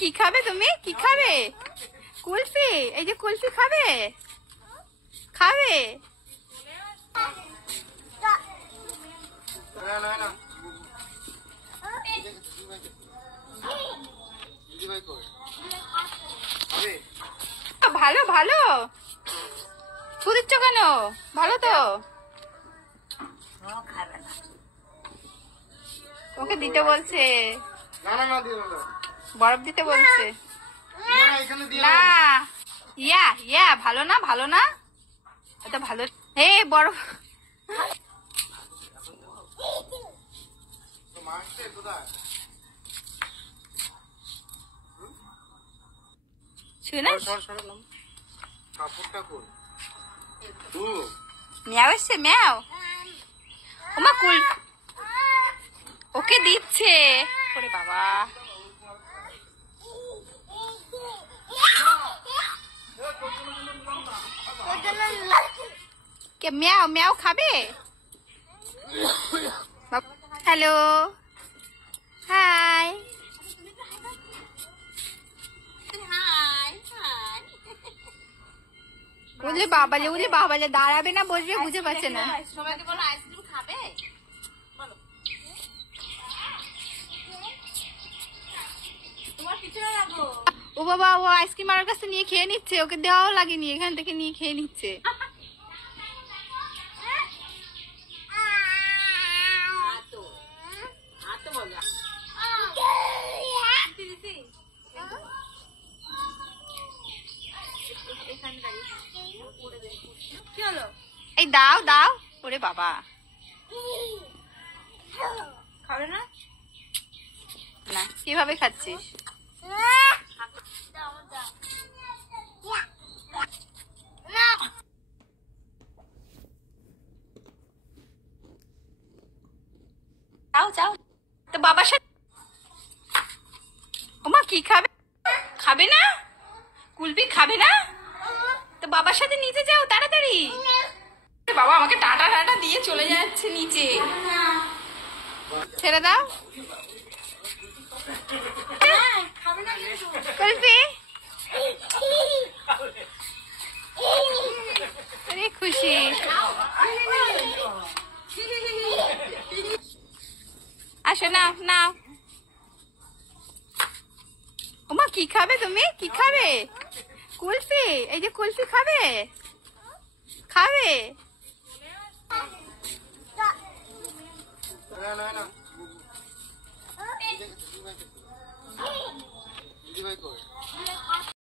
কি খাবে তুমি? কি খাবে? কুলফি? এই যে কুলফি খাবে? খাবে? ভালো ভালো দিচ্ছ কেন? ভালো তো ওকে দিতে বলছে, বরফ দিতে বলছে না। ইয়া ইয়া ভালো না, ভালো না, এটা ভালো। হে বরফ শুনে ম্যাও এসছে, ম্যাও। ওমা কুল ওকে দিচ্ছে। ওরে বাবা, কে ম্যাও ম্যাও খাবে? Hello, hi. বুঝলে বাবালে, বুঝলে বাবালে, দাঁড়াবে না বসবে বুঝে পাচ্ছে না। সবাইকে বলো আইসক্রিম খাবে, বলো তোমার পিছনে রাখো। ও বাবা, ও আইসক্রিম আমার কাছে নিয়ে খেয়ে নিচ্ছে, ওকে দেওয়াও লাগেনি, এখান থেকে নিয়ে খেয়ে নিচ্ছে। কি হলো? এই দাও দাও। ওরে বাবা, খাবে না? না কিভাবে খাচ্ছিস? যাও যাও তো বাবার সাথে। ওমা কি খাবে? খাবে না? কুলফি খাবে না? তো বাবার সাথে নিচে যাও তাড়াতাড়ি। বাবা আমাকে টাটা টাটা দিয়ে চলে যাচ্ছে নিচে। ছেড়ে দাও। কুলফি আরে খুশি। আসো নাও নাও। ওমা কি খাবে তুমি? কি খাবে? কুলফি? এই যে কুলফি খাবে? খাবে?